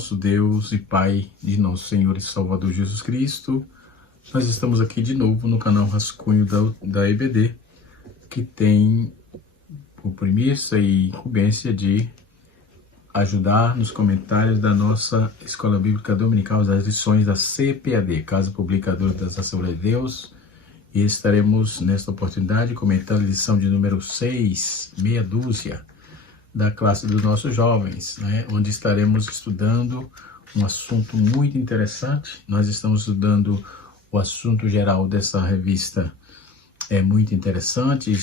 nosso Deus e Pai de nosso Senhor e Salvador Jesus Cristo. Nós estamos aqui de novo no canal Rascunho da EBD, que tem por premissa e incumbência de ajudar nos comentários da nossa Escola Bíblica Dominical das lições da CPAD, Casa Publicadora das Assembleias de Deus, e estaremos nesta oportunidade comentando a lição de número 6, meia dúzia, da classe dos nossos jovens, onde estaremos estudando um assunto muito interessante. Nós estamos estudando o assunto geral dessa revista, é muito interessante.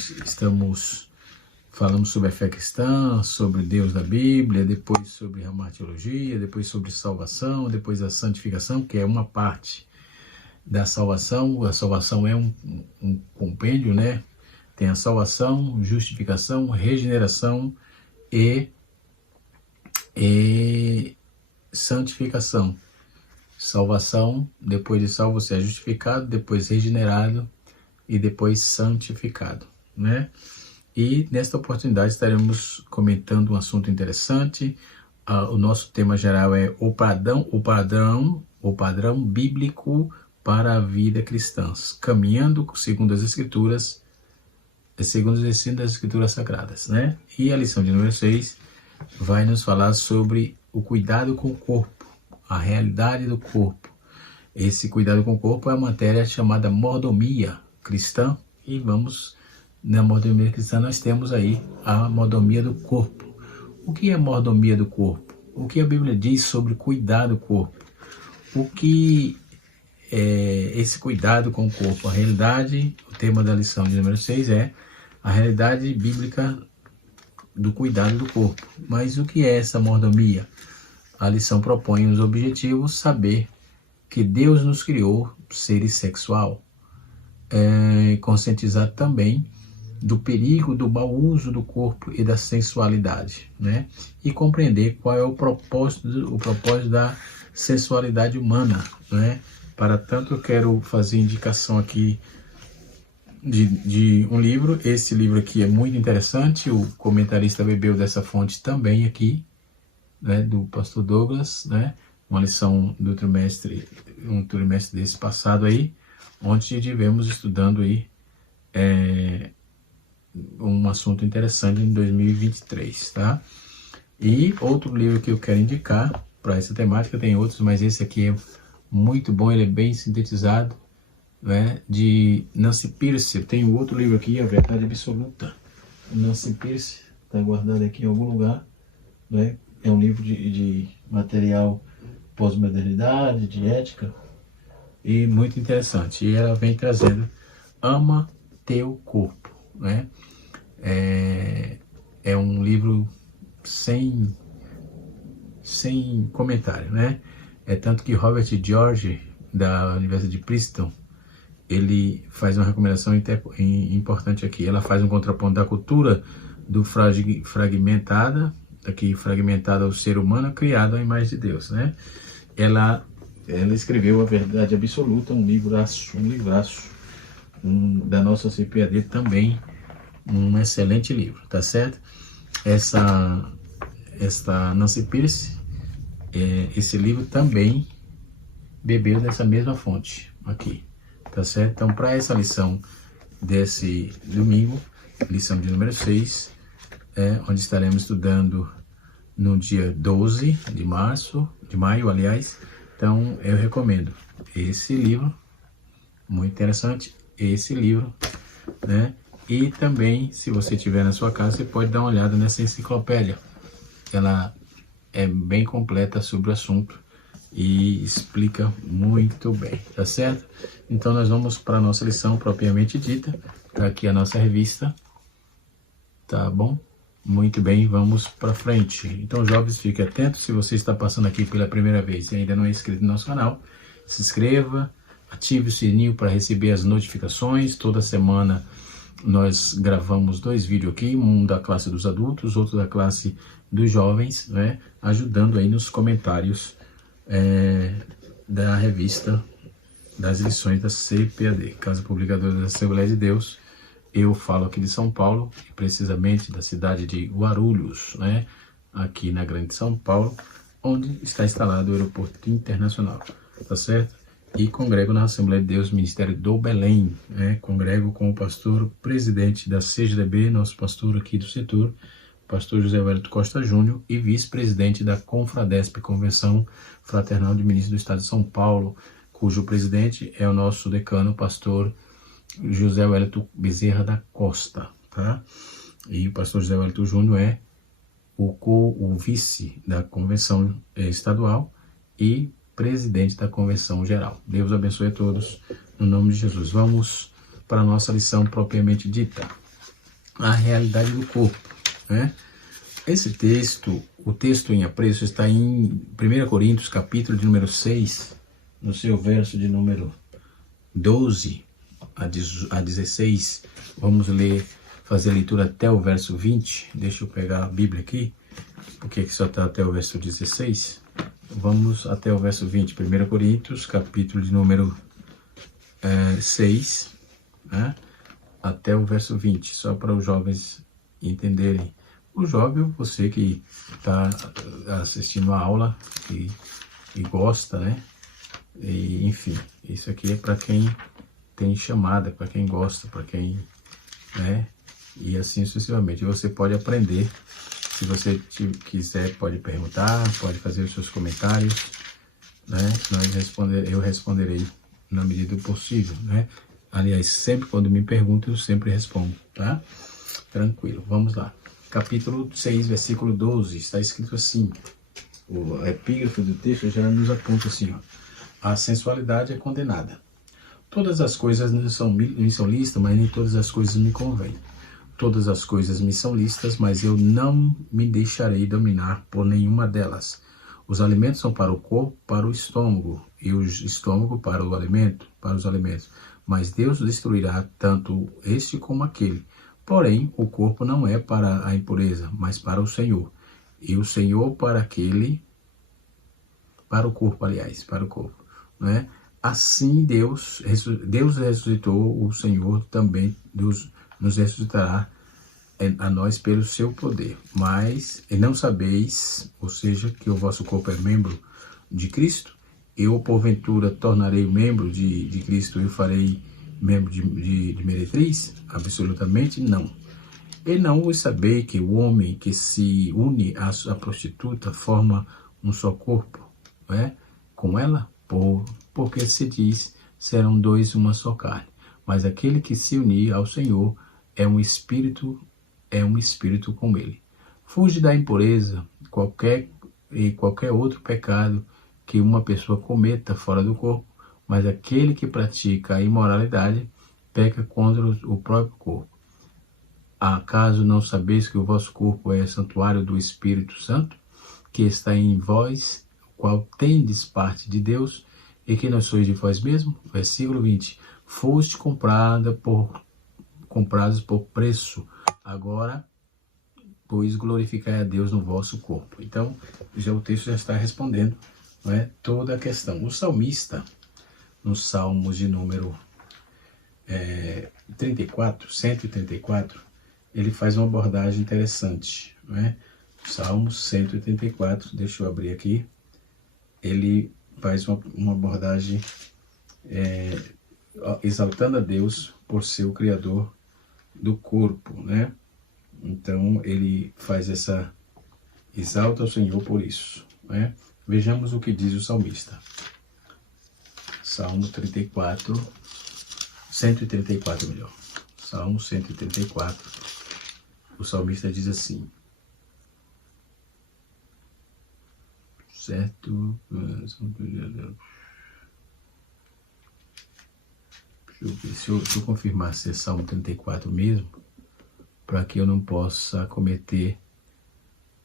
Falamos sobre a fé cristã, sobre Deus da Bíblia, depois sobre a martirologia, depois sobre salvação, depois a santificação, que é uma parte da salvação. A salvação é um compêndio, Tem a salvação, justificação, regeneração e santificação. Salvação, depois de salvo você é justificado, depois regenerado e depois santificado, E nesta oportunidade estaremos comentando um assunto interessante. O nosso tema geral é o padrão bíblico para a vida cristã, caminhando segundo as Escrituras, segundo os ensinos das Escrituras Sagradas, E a lição de número 6 vai nos falar sobre o cuidado com o corpo, a realidade do corpo. Esse cuidado com o corpo é a matéria chamada mordomia cristã, e na mordomia cristã nós temos aí a mordomia do corpo. O que é mordomia do corpo? O que a Bíblia diz sobre cuidar do corpo? O que é esse cuidado com o corpo? A realidade, o tema da lição de número 6 é a realidade bíblica do cuidado do corpo. Mas o que é essa mordomia? A lição propõe os objetivos: saber que Deus nos criou seres sexual, conscientizar também do perigo do mau uso do corpo e da sensualidade, E compreender qual é o propósito da sensualidade humana, Para tanto, eu quero fazer indicação aqui de um livro. Esse livro aqui é muito interessante. O comentarista bebeu dessa fonte também aqui, do pastor Douglas, Uma lição do um trimestre desse passado aí, onde estivemos estudando aí um assunto interessante em 2023, E outro livro que eu quero indicar para essa temática, tem outros, mas esse aqui é muito bom, ele é bem sintetizado, de Nancy Pearcey. Tem outro livro aqui, A Verdade Absoluta. Nancy Pearcey está guardado aqui em algum lugar, É um livro de material pós-modernidade, de ética, e muito interessante. E ela vem trazendo Ama Teu Corpo, É um livro sem comentário, É tanto que Robert George, da Universidade de Princeton, ele faz uma recomendação importante aqui. Ela faz um contraponto da cultura do fragmentada ao ser humano criado à imagem de Deus, Ela escreveu A Verdade Absoluta, um livraço, da nossa CPAD também, um excelente livro, tá certo? Esta Nancy Pearcey, esse livro também bebeu dessa mesma fonte aqui, tá certo? Então, para essa lição desse domingo, lição de número 6, onde estaremos estudando no dia 12 de maio, aliás. Então, eu recomendo esse livro, muito interessante, esse livro, E também, se você tiver na sua casa, você pode dar uma olhada nessa enciclopédia. Ela é bem completa sobre o assunto e explica muito bem, tá certo? Então, nós vamos para a nossa lição propriamente dita. Tá aqui a nossa revista, tá bom? Muito bem, vamos para frente. Então, jovens, fiquem atentos. Se você está passando aqui pela primeira vez e ainda não é inscrito no nosso canal, se inscreva, ative o sininho para receber as notificações. Toda semana nós gravamos 2 vídeos aqui, um da classe dos adultos, outro da classe dos jovens, ajudando aí nos comentários da revista das lições da CPAD, Casa Publicadora das Assembleias de Deus. Eu falo aqui de São Paulo, precisamente da cidade de Guarulhos, aqui na Grande São Paulo, onde está instalado o aeroporto internacional, tá certo? E congrego na Assembleia de Deus, Ministério do Belém, né? Congrego com o pastor presidente da CGDB, nosso pastor aqui do setor, pastor José Wellington Costa Júnior, e vice-presidente da Confradesp, Convenção Fraternal de Ministros do Estado de São Paulo, cujo presidente é o nosso decano, pastor José Wellington Bezerra da Costa, tá? E o pastor José Wellington Júnior é o vice da Convenção Estadual e presidente da Convenção Geral. Deus abençoe a todos, no nome de Jesus. Vamos para a nossa lição propriamente dita. A realidade do corpo, né? Esse texto, o texto em apreço, está em 1 Coríntios, capítulo de número 6, no seu verso de número 12 a 16. Vamos ler, fazer a leitura até o verso 20. Deixa eu pegar a Bíblia aqui, porque só está até o verso 16. Vamos até o verso 20. 1 Coríntios, capítulo de número 6, né? Até o verso 20, só para os jovens entenderem. O jovem, você que está assistindo a aula e gosta, né? E, enfim, isso aqui é para quem tem chamada, para quem gosta, para quem, né? E assim sucessivamente. Você pode aprender. Se você quiser, pode perguntar, pode fazer os seus comentários, né? Eu responderei na medida do possível, né? Aliás, sempre quando me perguntam, eu sempre respondo, tá? Tranquilo, vamos lá. Capítulo 6, versículo 12, está escrito assim, o epígrafe do texto já nos aponta assim, ó, a sensualidade é condenada. Todas as coisas me são lícitas, mas nem todas as coisas me convêm. Todas as coisas me são lícitas, mas eu não me deixarei dominar por nenhuma delas. Os alimentos são para o corpo, para o estômago, e o estômago para os alimentos. Mas Deus destruirá tanto este como aquele. Porém, o corpo não é para a impureza, mas para o Senhor. E o Senhor para o corpo, né? Assim Deus ressuscitou o Senhor, também nos ressuscitará a nós pelo seu poder. Mas não sabeis, ou seja, que o vosso corpo é membro de Cristo? Eu, porventura, tornarei membro de Cristo e o farei membro de meretriz? Absolutamente não. E não vos sabeis que o homem que se une à prostituta forma um só corpo, né, com ela? Porque se diz, serão dois uma só carne. Mas aquele que se unir ao Senhor é um espírito com ele. Fuge da impureza, qualquer outro pecado que uma pessoa cometa fora do corpo, mas aquele que pratica a imoralidade peca contra o próprio corpo. Acaso não sabeis que o vosso corpo é santuário do Espírito Santo, que está em vós, o qual tendes parte de Deus, e que não sois de vós mesmos? Versículo 20. Foste comprados por preço. Agora, pois, glorificai a Deus no vosso corpo. Então, o texto já está respondendo, não é, toda a questão. O salmista, nos Salmos de número 134, ele faz uma abordagem interessante, não é? Salmos 134, deixa eu abrir aqui, ele faz uma abordagem exaltando a Deus por ser o Criador do corpo, né? Então ele faz exalta o Senhor por isso, né? Vejamos o que diz o salmista. Salmo 134 melhor. Salmo 134. O salmista diz assim, certo? Deixa eu confirmar se é Salmo 34 mesmo, para que eu não possa cometer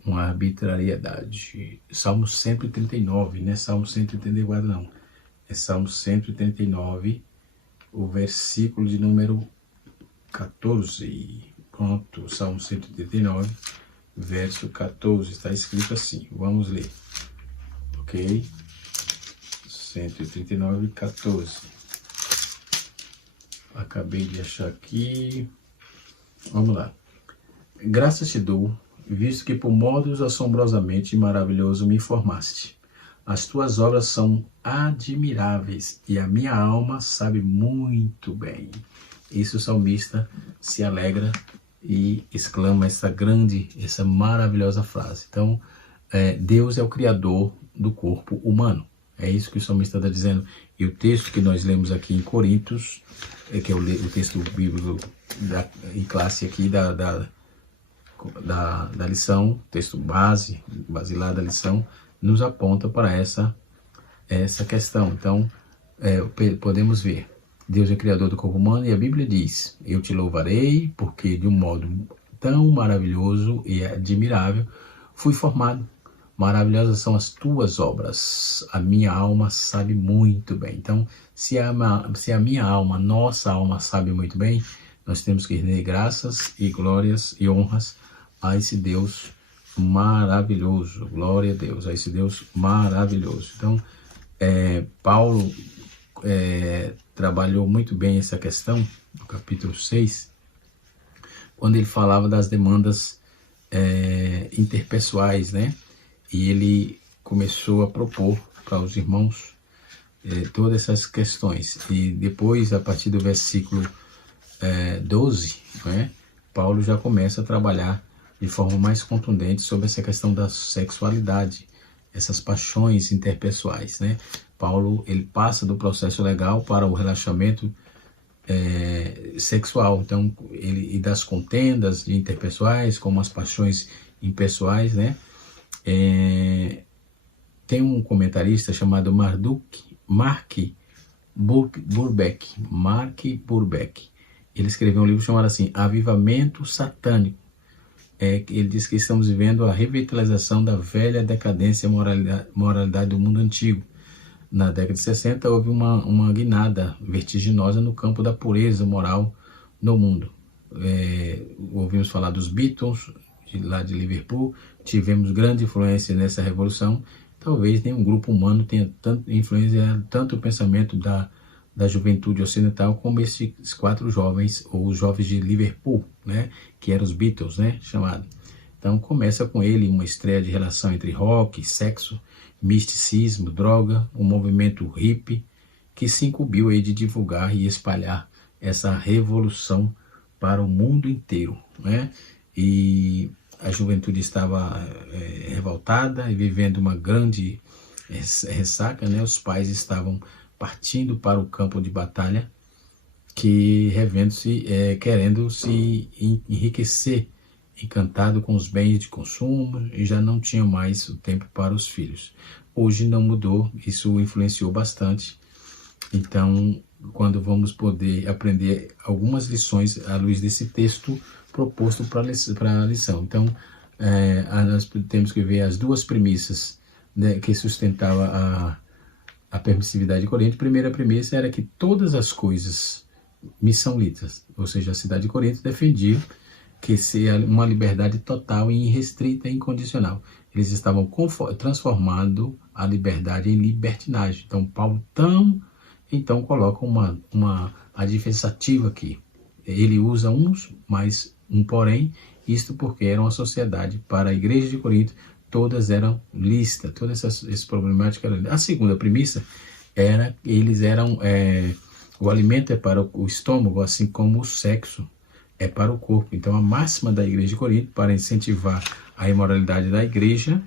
uma arbitrariedade. Salmo 139, não é Salmo 134 não. É Salmo 139, o versículo de número 14. Pronto, Salmo 139, verso 14, está escrito assim. Vamos ler. Ok? 139, 14. Acabei de achar aqui. Vamos lá. Graças te dou, visto que por modos assombrosamente maravilhosos me formaste. As tuas obras são admiráveis e a minha alma sabe muito bem. Isso o salmista se alegra e exclama essa maravilhosa frase. Então, Deus é o criador do corpo humano. É isso que o salmista está dizendo. E o texto que nós lemos aqui em Coríntios, que é o texto bíblico em classe aqui da lição, texto basilar da lição, nos aponta para essa questão. Então, podemos ver, Deus é criador do corpo humano e a Bíblia diz, eu te louvarei porque de um modo tão maravilhoso e admirável fui formado. Maravilhosas são as tuas obras, a minha alma sabe muito bem. Então, se a minha alma, nossa alma sabe muito bem, nós temos que render graças e glórias e honras a esse Deus maravilhoso. Glória a Deus, a esse Deus maravilhoso. Então, Paulo trabalhou muito bem essa questão, no capítulo 6, quando ele falava das demandas interpessoais, né? E ele começou a propor para os irmãos todas essas questões. E depois, a partir do versículo 12, né, Paulo já começa a trabalhar de forma mais contundente sobre essa questão da sexualidade, essas paixões interpessoais, né? Paulo, ele passa do processo legal para o relaxamento sexual, então, e das contendas interpessoais, como as paixões impessoais, né? Tem um comentarista chamado Mark Burbeck. Ele escreveu um livro chamado assim, Avivamento Satânico. Ele diz que estamos vivendo a revitalização da velha decadência e moralidade do mundo antigo. Na década de 60 houve uma guinada vertiginosa no campo da pureza moral no mundo. Ouvimos falar dos Beatles, lá de Liverpool, tivemos grande influência nessa revolução. Talvez nenhum grupo humano tenha tanta influência, tanto o pensamento da juventude ocidental como esses 4 jovens, ou os jovens de Liverpool, né, que eram os Beatles, né, chamado. Então começa com ele uma estreia de relação entre rock, sexo, misticismo, droga, o movimento hippie, que se incumbiu aí de divulgar e espalhar essa revolução para o mundo inteiro, né? E a juventude estava revoltada e vivendo uma grande ressaca, né? Os pais estavam partindo para o campo de batalha, querendo se enriquecer, encantado com os bens de consumo, e já não tinham mais o tempo para os filhos. Hoje não mudou, isso influenciou bastante. Então, quando vamos poder aprender algumas lições à luz desse texto proposto para a lição. Então, nós temos que ver as duas premissas, né, que sustentavam a permissividade de Corinto. A primeira premissa era que todas as coisas me são lícitas, ou seja, a cidade de Corinto defendia que seria uma liberdade total e irrestrita e incondicional. Eles estavam transformando a liberdade em libertinagem. Então, Paulo então coloca uma adversativa aqui. Ele usa mas um porém, isto porque era uma sociedade, para a igreja de Corinto, todas eram lícitas, todas essas problemáticas eram lícitas. A segunda premissa era que o alimento é para o estômago, assim como o sexo é para o corpo. Então, a máxima da igreja de Corinto, para incentivar a imoralidade da igreja,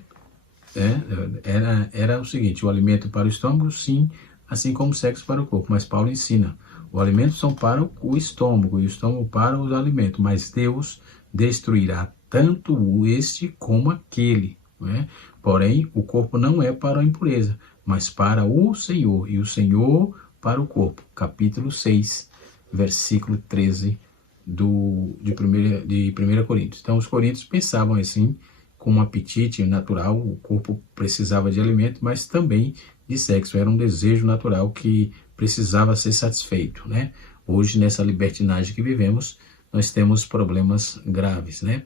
era o seguinte: o alimento para o estômago, sim, assim como o sexo para o corpo. Mas Paulo ensina, o alimento são para o estômago, e o estômago para o alimento, mas Deus destruirá tanto este como aquele, né? Porém, o corpo não é para a impureza, mas para o Senhor, e o Senhor para o corpo. Capítulo 6, versículo 13 de 1 Coríntios. Então, os coríntios pensavam assim, com um apetite natural, o corpo precisava de alimento, mas também de sexo. Era um desejo natural que precisava ser satisfeito, né? Hoje, nessa libertinagem que vivemos, nós temos problemas graves, né?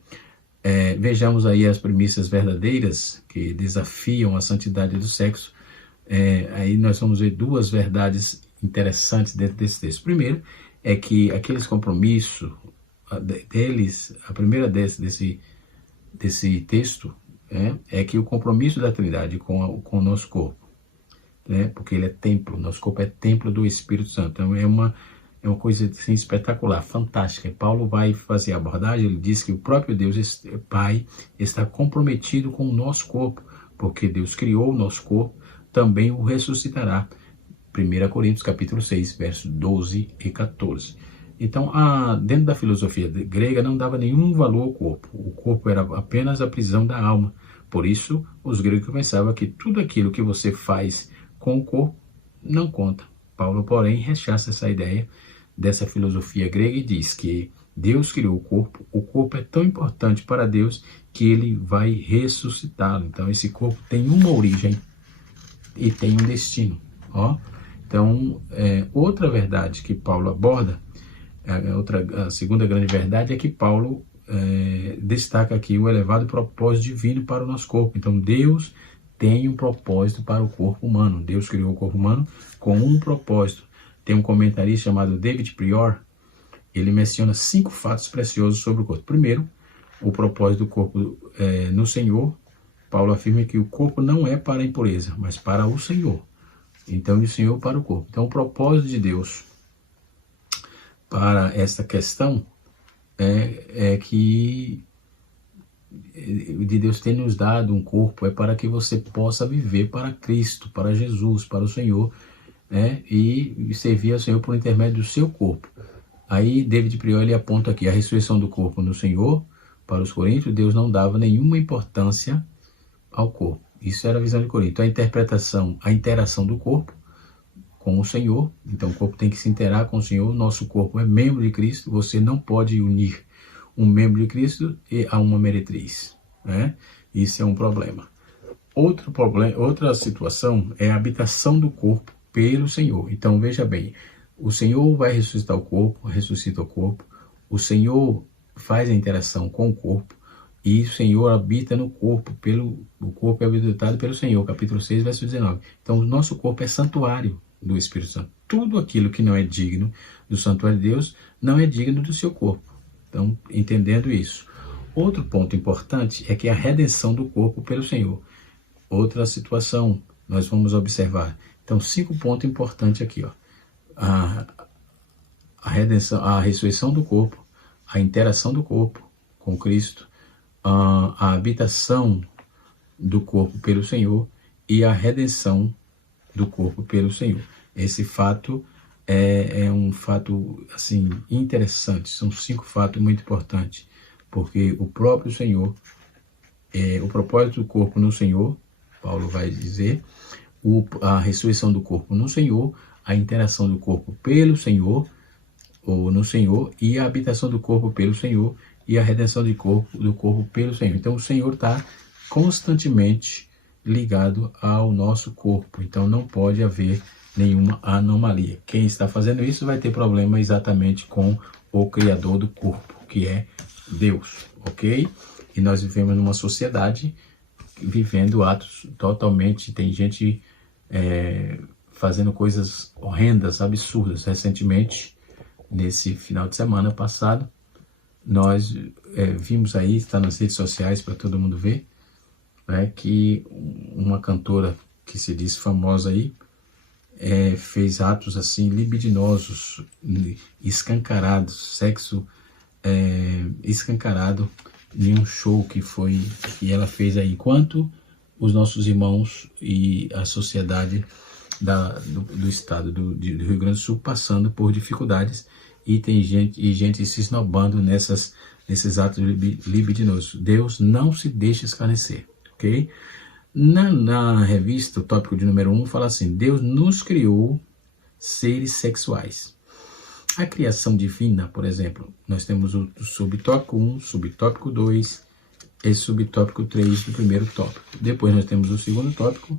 Vejamos aí as premissas verdadeiras que desafiam a santidade do sexo. Aí nós vamos ver duas verdades interessantes dentro desse texto. Primeiro, é que aqueles compromissos deles, a primeira desse texto é que o compromisso da Trindade com o nosso corpo, porque ele é templo, nosso corpo é templo do Espírito Santo. Então é uma coisa assim, espetacular, fantástica. E Paulo vai fazer a abordagem, ele diz que o próprio Deus, Pai, está comprometido com o nosso corpo, porque Deus criou o nosso corpo, também o ressuscitará. 1 Coríntios capítulo 6, versos 12 e 14. Então, dentro da filosofia grega, não dava nenhum valor ao corpo. O corpo era apenas a prisão da alma. Por isso, os gregos pensavam que tudo aquilo que você faz com o corpo não conta. Paulo, porém, rechaça essa ideia dessa filosofia grega e diz que Deus criou o corpo é tão importante para Deus que ele vai ressuscitá-lo. Então, esse corpo tem uma origem e tem um destino. Então, outra verdade que Paulo aborda, a segunda grande verdade é que Paulo destaca aqui o elevado propósito divino para o nosso corpo. Então, Deus tem um propósito para o corpo humano. Deus criou o corpo humano com um propósito. Tem um comentarista chamado David Prior, ele menciona 5 fatos preciosos sobre o corpo. Primeiro, o propósito do corpo no Senhor. Paulo afirma que o corpo não é para a impureza, mas para o Senhor. Então, o Senhor para o corpo. Então, o propósito de Deus para essa questão é que de Deus ter nos dado um corpo é para que você possa viver para Cristo, para Jesus, para o Senhor, e servir ao Senhor por intermédio do seu corpo. Aí David Prior ele aponta aqui a ressurreição do corpo no Senhor. Para os coríntios, Deus não dava nenhuma importância ao corpo. Isso era a visão de Corinto. A interação do corpo com o Senhor. Então o corpo tem que se interar com o Senhor. Nosso corpo é membro de Cristo. Você não pode unir um membro de Cristo a uma meretriz. Isso é um problema. Outra situação é a habitação do corpo pelo Senhor. Então veja bem, o Senhor vai ressuscitar o corpo, ressuscita o corpo. O Senhor faz a interação com o corpo. E o Senhor habita no corpo, o corpo é habitado pelo Senhor, capítulo 6, verso 19. Então, o nosso corpo é santuário do Espírito Santo. Tudo aquilo que não é digno do santuário de Deus, não é digno do seu corpo. Então, entendendo isso. Outro ponto importante é que a redenção do corpo pelo Senhor. Outra situação, nós vamos observar. Então, 5 pontos importantes aqui. A redenção, a ressurreição do corpo, a interação do corpo com Cristo, a habitação do corpo pelo Senhor e a redenção do corpo pelo Senhor. Esse fato é um fato assim interessante. São 5 fatos muito importantes, porque o próprio Senhor, o propósito do corpo no Senhor, Paulo vai dizer, a ressurreição do corpo no Senhor, a interação do corpo pelo Senhor, ou no Senhor, e a habitação do corpo pelo Senhor, e a redenção do corpo pelo Senhor. Então o Senhor está constantemente ligado ao nosso corpo. Então não pode haver nenhuma anomalia. Quem está fazendo isso vai ter problema exatamente com o Criador do corpo, que é Deus, ok? E nós vivemos numa sociedade vivendo atos totalmente... Tem gente fazendo coisas horrendas, absurdas. Recentemente, nesse final de semana passado, nós vimos aí, está nas redes sociais para todo mundo ver, que uma cantora que se diz famosa aí, fez atos assim libidinosos, escancarados, sexo escancarado em um show que ela fez aí, enquanto os nossos irmãos e a sociedade do estado do Rio Grande do Sul passando por dificuldades, e tem gente se esnobando nesses atos libidinosos. Deus não se deixa escarnecer, ok? Na revista, o tópico de número 1 fala assim: Deus nos criou seres sexuais. A criação divina, por exemplo, nós temos o subtópico 1, subtópico 2 e subtópico 3 do primeiro tópico. Depois nós temos o segundo tópico,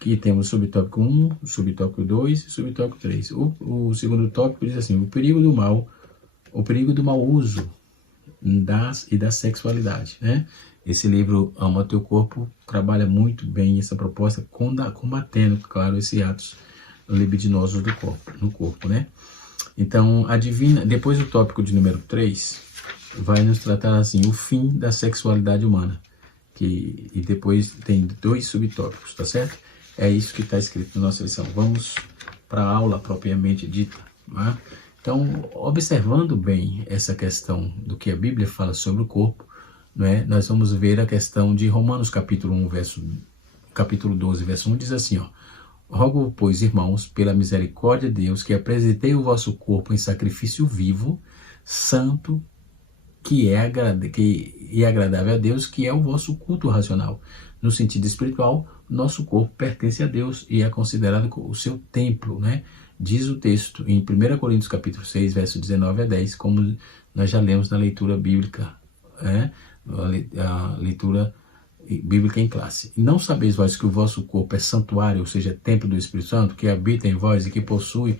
que temos o subtópico 1, o subtópico 2 e o subtópico 3. O segundo tópico diz assim: o perigo do mau uso da sexualidade, Esse livro, Ama Teu Corpo, trabalha muito bem essa proposta, combatendo, claro, esses atos libidinosos no corpo, Então, depois do tópico de número 3, vai nos tratar assim, o fim da sexualidade humana. E depois tem 2 subtópicos, tá certo? É isso que está escrito na nossa lição. Vamos para a aula propriamente dita. Né? Então, observando bem essa questão do que a Bíblia fala sobre o corpo, né, nós vamos ver a questão de Romanos capítulo 12, verso 1, diz assim, ó: Rogo, pois, irmãos, pela misericórdia de Deus, que apresentei o vosso corpo em sacrifício vivo, santo, que é agradável a Deus, que é o vosso culto racional. No sentido espiritual, nosso corpo pertence a Deus e é considerado o seu templo, né? Diz o texto em 1 Coríntios capítulo 6, verso 19 a 10, como nós já lemos na leitura bíblica, a leitura bíblica em classe. Não sabeis vós que o vosso corpo é santuário, ou seja, templo do Espírito Santo, que habita em vós e que possui,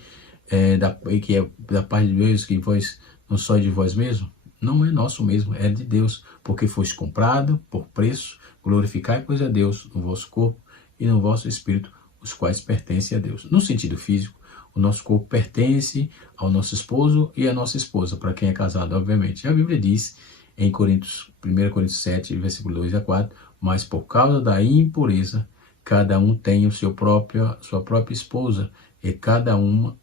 que é da parte de Deus, que vós não sois de vós mesmo? Não é nosso mesmo, é de Deus, porque foste comprado por preço. Glorificai, pois, a Deus no vosso corpo e no vosso espírito, os quais pertencem a Deus. No sentido físico, o nosso corpo pertence ao nosso esposo e à nossa esposa, para quem é casado, obviamente. A Bíblia diz em 1 Coríntios 7, versículo 2 a 4, mas por causa da impureza, cada um tem sua própria esposa, e a cada um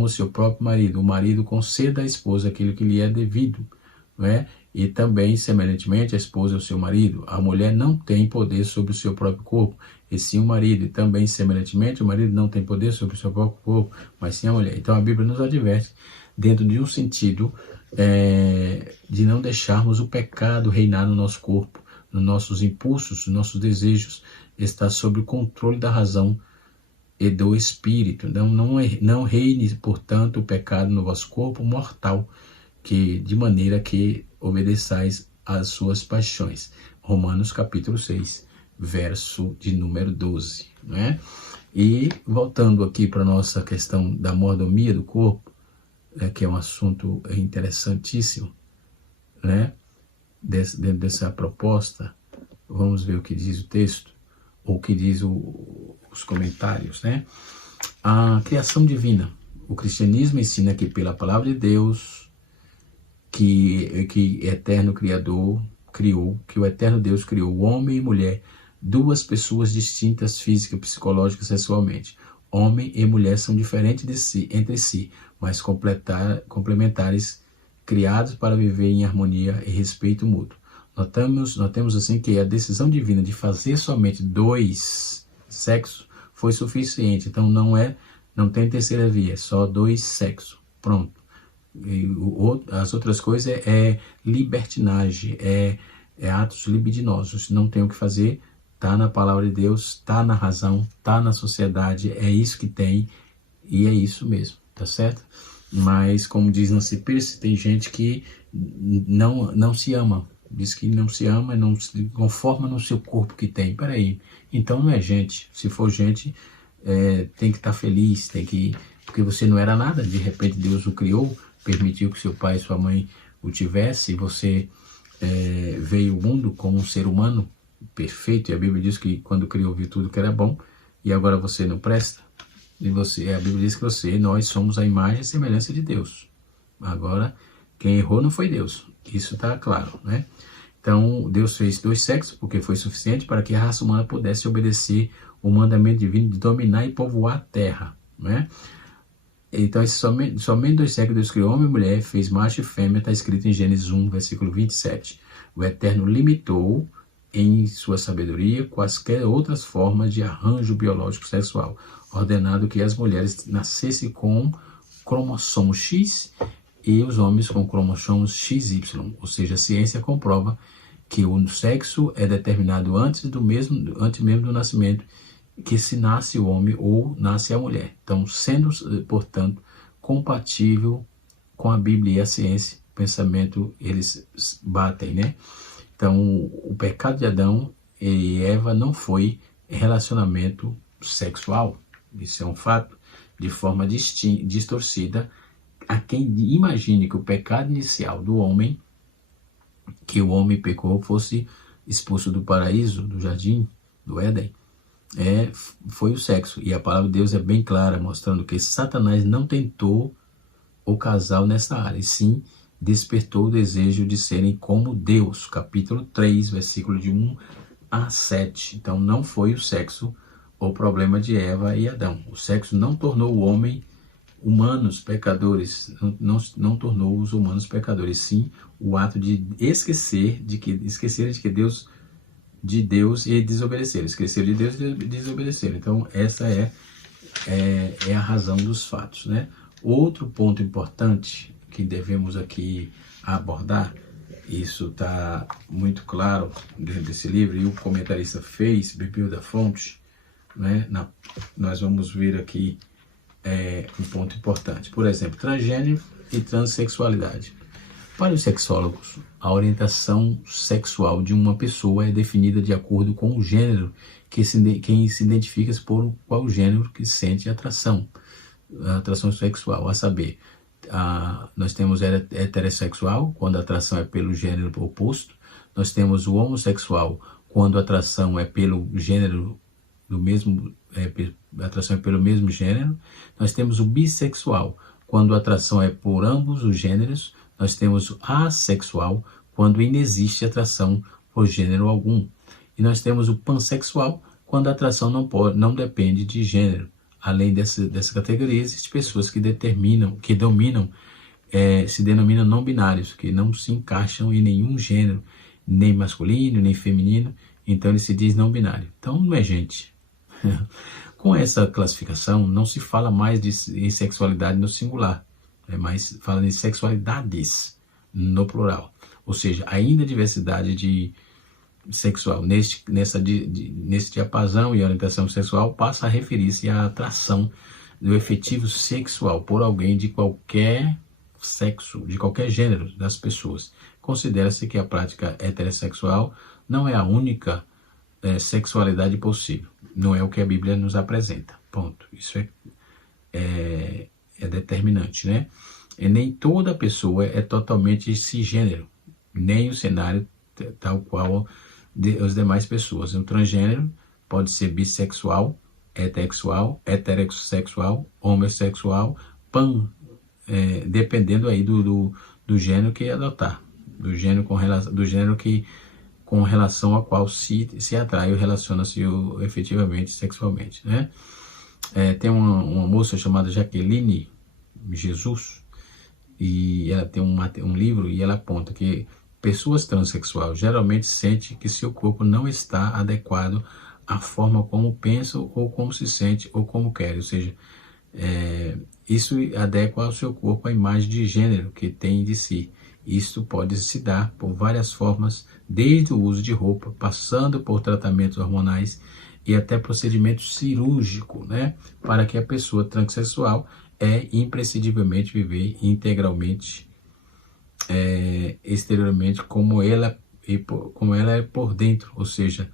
o seu próprio marido. O marido conceda à esposa aquilo que lhe é devido, não é? E também, semelhantemente, a esposa é o seu marido. A mulher não tem poder sobre o seu próprio corpo, e sim o marido. E também, semelhantemente, o marido não tem poder sobre o seu próprio corpo, mas sim a mulher. Então a Bíblia nos adverte, dentro de um sentido, de não deixarmos o pecado reinar no nosso corpo, nos nossos impulsos, nos nossos desejos, está sob o controle da razão e do espírito. Não reine, portanto, o pecado no vosso corpo mortal, de maneira que obedeçais às suas paixões. Romanos capítulo 6, verso de número 12. Né? E voltando aqui para a nossa questão da mordomia do corpo, que é um assunto interessantíssimo, né? Dentro dessa proposta, vamos ver o que diz o texto, ou o que diz os comentários, né? A criação divina. O cristianismo ensina que pela palavra de Deus, que eterno Criador criou, que o eterno Deus criou homem e mulher, duas pessoas distintas física, psicológica e sexualmente. Homem e mulher são diferentes entre si, mas complementares, criados para viver em harmonia e respeito mútuo. Notamos assim que a decisão divina de fazer somente 2 sexos foi suficiente. Então não tem terceira via, é só 2 sexos. Pronto. As outras coisas é libertinagem, é atos libidinosos. Não tem o que fazer, está na palavra de Deus, está na razão, está na sociedade, é isso que tem e é isso mesmo, tá certo? Mas, como diz Nancy Pierce, tem gente que não se ama, diz que não se ama, não se conforma no seu corpo que tem. Peraí, então não é gente. Se for gente, tem que estar feliz, porque você não era nada, de repente Deus o criou, permitiu que seu pai e sua mãe o tivesse, e você veio ao mundo como um ser humano perfeito, e a Bíblia diz que quando criou viu tudo que era bom, e agora você não presta. E a Bíblia diz que nós somos a imagem e semelhança de Deus. Agora, quem errou não foi Deus. Isso está claro, né? Então, Deus fez 2 sexos, porque foi suficiente para que a raça humana pudesse obedecer o mandamento divino de dominar e povoar a terra, né? Então, somente 2 sexos Deus criou, homem e mulher, fez macho e fêmea, está escrito em Gênesis 1, versículo 27. O Eterno limitou, em sua sabedoria, quaisquer outras formas de arranjo biológico sexual, ordenado que as mulheres nascessem com cromossomo X e os homens com cromossomo XY. Ou seja, a ciência comprova que o sexo é determinado antes mesmo do nascimento, que se nasce o homem ou nasce a mulher. Então, sendo, portanto, compatível com a Bíblia e a ciência, o pensamento, eles batem, né? Então, o pecado de Adão e Eva não foi relacionamento sexual. Isso é um fato, de forma distorcida. A quem imagine que o pecado inicial do homem, que o homem pecou, fosse expulso do paraíso, do jardim, do Éden, foi o sexo. E a palavra de Deus é bem clara, mostrando que Satanás não tentou o casal nessa área, e sim despertou o desejo de serem como Deus. Capítulo 3, versículo de 1 a 7. Então não foi o sexo o problema de Eva e Adão. O sexo não tornou o homem humanos pecadores, não tornou os humanos pecadores, sim o ato de esquecer de que Deus e desobedeceram. Esqueceram de Deus e desobedeceram. Então essa é a razão dos fatos, né? Outro ponto importante que devemos aqui abordar, isso está muito claro dentro desse livro, e o comentarista bebeu da fonte, né? Nós vamos ver aqui um ponto importante. Por exemplo, transgênero e transexualidade. Para os sexólogos, a orientação sexual de uma pessoa é definida de acordo com o gênero quem se identifica por qual gênero que sente atração sexual, a saber, nós temos heterossexual, quando a atração é pelo gênero oposto. Nós temos o homossexual, quando a atração é pelo gênero atração é pelo mesmo gênero. Nós temos o bissexual, quando a atração é por ambos os gêneros. Nós temos o assexual, quando inexiste atração por gênero algum. E nós temos o pansexual, quando a atração não depende de gênero. Além dessa categoria, existem pessoas que se denominam não binários, que não se encaixam em nenhum gênero, nem masculino, nem feminino. Então ele se diz não binário. Então não é gente. Com essa classificação, não se fala mais em sexualidade no singular, mas fala em sexualidades no plural. Ou seja, ainda a diversidade sexual nesse diapasão, e a orientação sexual passa a referir-se à atração do efetivo sexual por alguém de qualquer sexo, de qualquer gênero das pessoas. Considera-se que a prática heterossexual não é a única sexualidade possível. Não é o que a Bíblia nos apresenta. Ponto. Isso é determinante, né? E nem toda pessoa é totalmente cisgênero, nem o cenário tal qual as demais pessoas. Um transgênero pode ser bissexual, heterossexual, homossexual, dependendo aí do gênero que adotar, do gênero com relação ao qual se atrai ou relaciona-se efetivamente sexualmente, né? Tem uma moça chamada Jaqueline Jesus, e ela tem um livro, e ela aponta que pessoas transexuais geralmente sentem que seu corpo não está adequado à forma como pensam, ou como se sente, ou como quer. Ou seja, isso adequa ao seu corpo a imagem de gênero que tem de si. Isto pode se dar por várias formas, desde o uso de roupa, passando por tratamentos hormonais e até procedimento cirúrgico, né? Para que a pessoa transexual imprescindivelmente viver integralmente, exteriormente, como ela é por dentro, ou seja,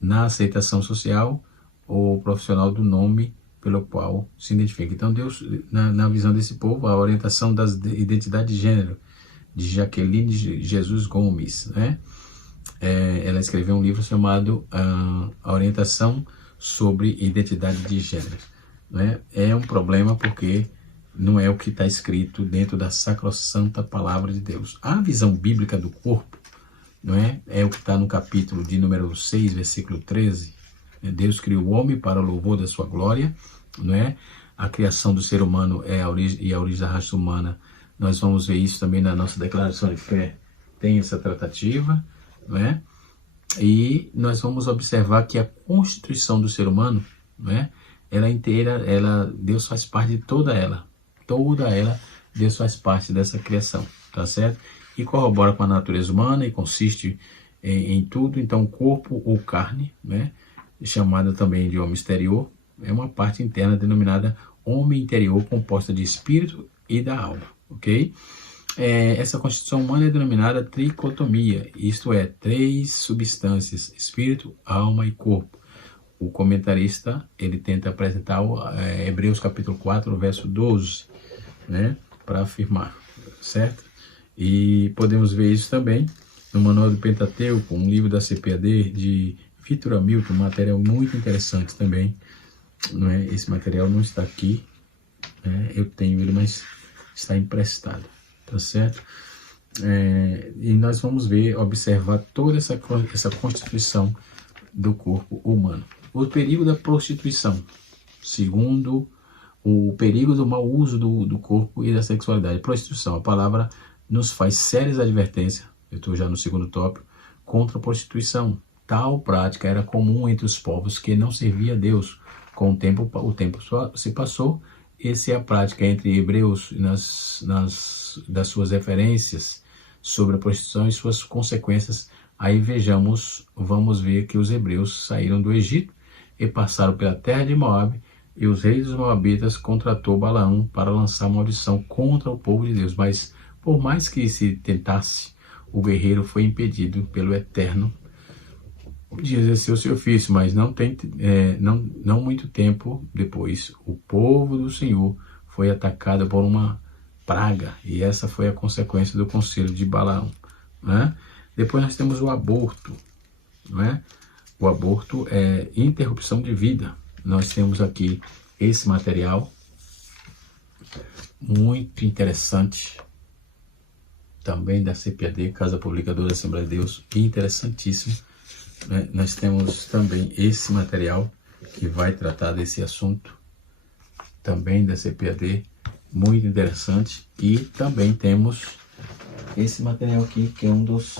na aceitação social ou profissional do nome pelo qual se identifica. Então Deus, na visão desse povo, a orientação da identidade de gênero, de Jaqueline Jesus Gomes, né? Ela escreveu um livro chamado A Orientação sobre Identidade de Gênero, né? É um problema porque não é o que está escrito dentro da sacrossanta palavra de Deus. A visão bíblica do corpo, não é o que está no capítulo de número 6, versículo 13. Deus criou o homem para o louvor da sua glória, não é? A criação do ser humano e a origem da raça humana. Nós vamos ver isso também na nossa declaração de fé. Tem essa tratativa, não é? E nós vamos observar que a constituição do ser humano, não é? Ela inteira, Deus faz parte de toda ela. Deus faz parte dessa criação, tá certo? E corrobora com a natureza humana e consiste em tudo. Então, corpo ou carne, né? Chamada também de homem exterior, é uma parte interna denominada homem interior, composta de espírito e da alma, ok? Essa constituição humana é denominada tricotomia, isto é, 3 substâncias, espírito, alma e corpo. O comentarista, ele tenta apresentar Hebreus capítulo 4, verso 12, né, para afirmar, certo? E podemos ver isso também no Manual do Pentateuco, um livro da CPAD de Vitor Hamilton, um material muito interessante também, não é? Esse material não está aqui, né? Eu tenho ele, mas está emprestado, tá certo? E nós vamos observar toda essa constituição do corpo humano. O perigo da prostituição, segundo o perigo do mau uso do corpo e da sexualidade. Prostituição, a palavra nos faz sérias advertências, eu estou já no segundo tópico, contra a prostituição. Tal prática era comum entre os povos que não serviam a Deus. Com o tempo se passou, essa é a prática entre hebreus das suas referências sobre a prostituição e suas consequências. Aí vamos ver que os hebreus saíram do Egito e passaram pela terra de Moabe, e os reis dos moabitas contratou Balaão para lançar maldição contra o povo de Deus. Mas por mais que se tentasse, o guerreiro foi impedido pelo Eterno de exercer o seu ofício, mas não muito tempo depois, o povo do Senhor foi atacado por uma praga, e essa foi a consequência do conselho de Balaão, né? Depois nós temos o aborto, né? O aborto é interrupção de vida. Nós temos aqui esse material muito interessante, também da CPAD, Casa Publicadora da Assembleia de Deus, interessantíssimo, né? Nós temos também esse material que vai tratar desse assunto, também da CPAD, muito interessante. E também temos esse material aqui, que é um dos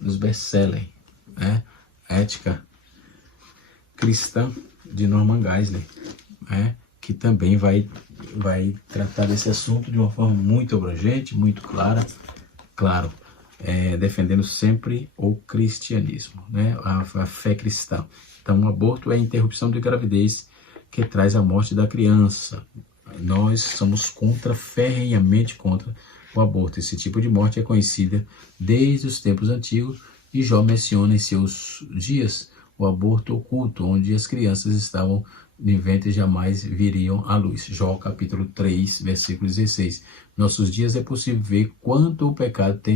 best-sellers, né? Ética Cristã, de Norman Geisler, né? Que também vai tratar desse assunto de uma forma muito abrangente, muito clara, claro, defendendo sempre o cristianismo, né? A fé cristã. Então, o aborto é a interrupção de gravidez que traz a morte da criança. Nós somos ferrenhamente contra o aborto. Esse tipo de morte é conhecida desde os tempos antigos, e Jó menciona em seus dias o aborto oculto, onde as crianças estavam no ventre e jamais viriam à luz. Jó capítulo 3, versículo 16. Nossos dias é possível ver quanto o pecado tem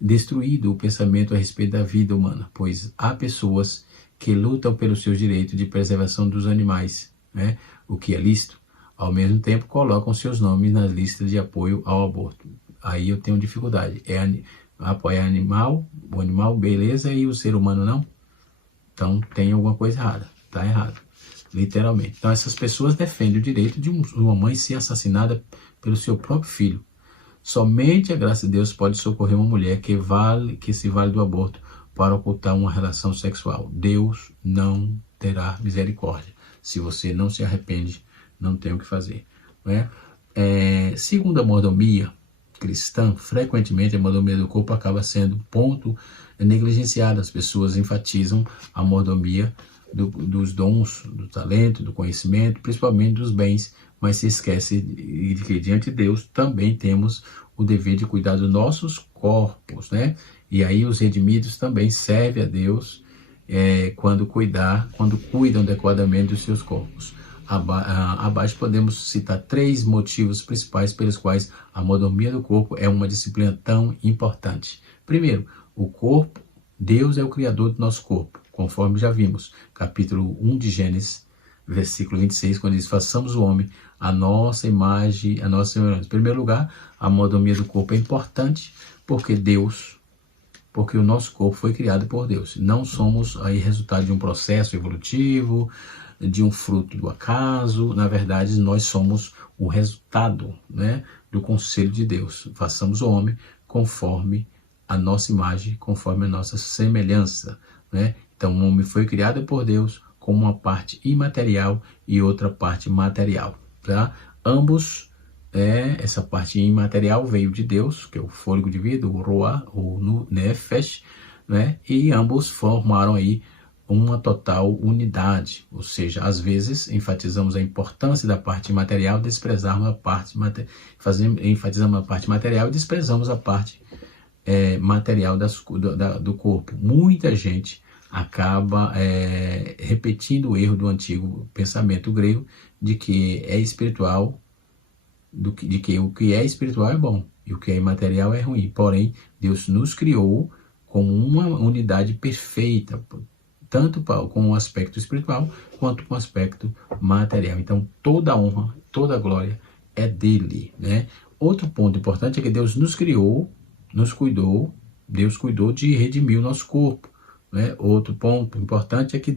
destruído o pensamento a respeito da vida humana, pois há pessoas que lutam pelo seu direito de preservação dos animais, né? O que é lícito, ao mesmo tempo colocam seus nomes nas listas de apoio ao aborto. Aí eu tenho dificuldade. Apoiar o animal, beleza, e o ser humano não? Então tem alguma coisa errada, está errado, literalmente. Então essas pessoas defendem o direito de uma mãe ser assassinada pelo seu próprio filho. Somente a graça de Deus pode socorrer uma mulher que se vale do aborto para ocultar uma relação sexual. Deus não terá misericórdia. Se você não se arrepende, não tem o que fazer, né? Segundo a mordomia cristã, frequentemente a mordomia do corpo acaba sendo ponto negligenciado. As pessoas enfatizam a mordomia dos dons, do talento, do conhecimento, principalmente dos bens, mas se esquece de que diante de Deus também temos o dever de cuidar dos nossos corpos, né? E aí os redimidos também servem a Deus quando cuidam adequadamente dos seus corpos. Abaixo podemos citar 3 motivos principais pelos quais a mordomia do corpo é uma disciplina tão importante. Primeiro, o corpo. Deus é o criador do nosso corpo, conforme já vimos, capítulo 1 de Gênesis, versículo 26, quando diz: façamos o homem a nossa imagem, a nossa semelhança. Em primeiro lugar, a mordomia do corpo é importante porque o nosso corpo foi criado por Deus. Não somos aí resultado de um processo evolutivo, de um fruto do acaso. Na verdade, nós somos o resultado, né, do conselho de Deus. Façamos o homem conforme a nossa imagem, conforme a nossa semelhança, né? Então, o homem foi criado por Deus como uma parte imaterial e outra parte material, tá? Ambos, essa parte imaterial veio de Deus, que é o fôlego de vida, o Ruach, o Nefesh, né? E ambos formaram aí uma total unidade. Ou seja, às vezes enfatizamos a importância da parte material, enfatizamos a parte material e desprezamos a parte material do corpo. Muita gente acaba repetindo o erro do antigo pensamento grego de que é espiritual, de que o que é espiritual é bom e o que é imaterial é ruim. Porém, Deus nos criou como uma unidade perfeita, tanto com o aspecto espiritual quanto com o aspecto material. Então, toda a honra, toda a glória é dele, né? Outro ponto importante é que Deus nos criou, nos cuidou, Deus cuidou de redimir o nosso corpo, né? Outro ponto importante é que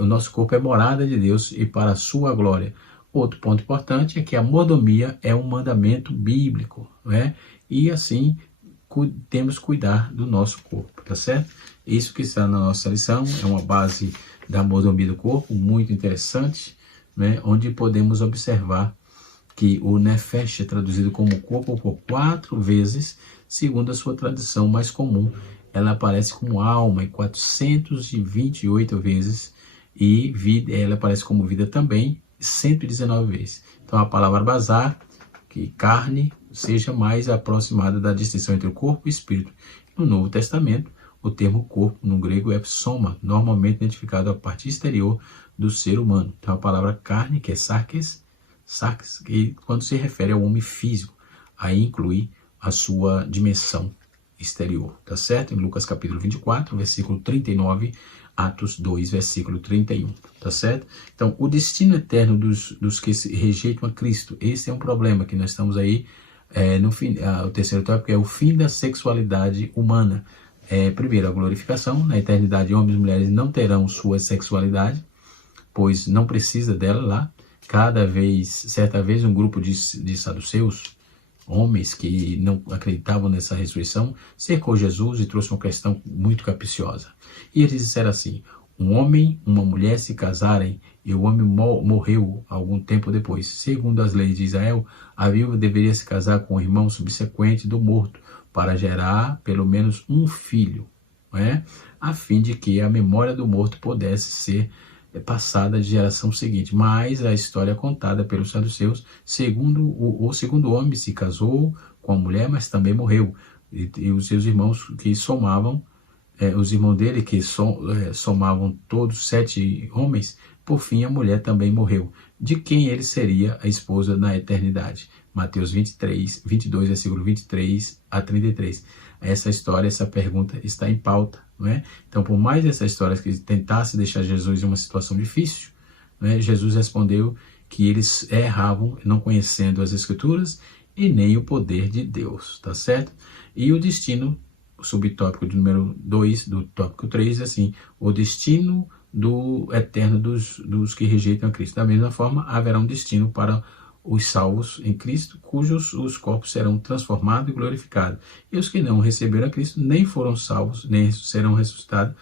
o nosso corpo é morada de Deus e para a sua glória. Outro ponto importante é que a mordomia é um mandamento bíblico, né? E assim temos que cuidar do nosso corpo, tá certo? Isso que está na nossa lição é uma base da mordomia do corpo, muito interessante, né? Onde podemos observar que o nefesh é traduzido como corpo por 4 vezes, segundo a sua tradução mais comum. Ela aparece como alma em 428 vezes e vida, ela aparece como vida também 119 vezes. Então a palavra bazar, que carne, seja mais aproximada da distinção entre o corpo e o espírito. No Novo Testamento, o termo corpo no grego é soma, normalmente identificado a parte exterior do ser humano. Então a palavra carne, que é sarkes, e quando se refere ao homem físico, aí inclui a sua dimensão exterior, tá certo? Em Lucas capítulo 24, versículo 39, Atos 2, versículo 31, tá certo? Então, o destino eterno dos que rejeitam a Cristo, esse é um problema que nós estamos aí, no fim, o terceiro tópico é o fim da sexualidade humana. Primeiro, a glorificação, na eternidade homens e mulheres não terão sua sexualidade, pois não precisa dela lá. Certa vez, um grupo de saduceus, homens que não acreditavam nessa ressurreição, cercou Jesus e trouxe uma questão muito capciosa. E eles disseram assim: um homem e uma mulher se casarem e o homem morreu algum tempo depois. Segundo as leis de Israel, a viúva deveria se casar com o irmão subsequente do morto para gerar pelo menos um filho, né? A fim de que a memória do morto pudesse ser passada de geração seguinte. Mas a história contada pelos saduceus, o segundo homem se casou com a mulher, mas também morreu. E os seus irmãos que somavam, os irmãos dele que somavam todos 7 homens, por fim a mulher também morreu. De quem ele seria a esposa na eternidade? Mateus 22, versículo 23 a 33. Essa história, essa pergunta está em pauta, não é? Então, por mais essa história que tentasse deixar Jesus em uma situação difícil, não é? Jesus respondeu que eles erravam não conhecendo as Escrituras e nem o poder de Deus, tá certo? E o destino, o subtópico de número 2 do tópico 3, é assim: o destino do eterno dos que rejeitam a Cristo. Da mesma forma, haverá um destino para os salvos em Cristo, cujos os corpos serão transformados e glorificados. E os que não receberam a Cristo nem foram salvos, nem serão ressuscitados,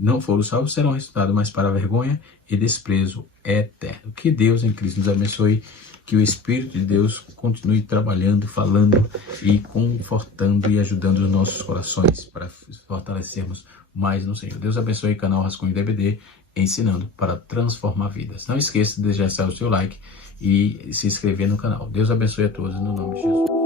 não foram salvos, serão ressuscitados, mas para vergonha e desprezo eterno. Que Deus em Cristo nos abençoe, que o Espírito de Deus continue trabalhando, falando e confortando e ajudando os nossos corações para fortalecermos mais no Senhor. Deus abençoe o canal Rascunho DBD, ensinando para transformar vidas. Não esqueça de deixar o seu like e se inscrever no canal. Deus abençoe a todos, no nome de Jesus.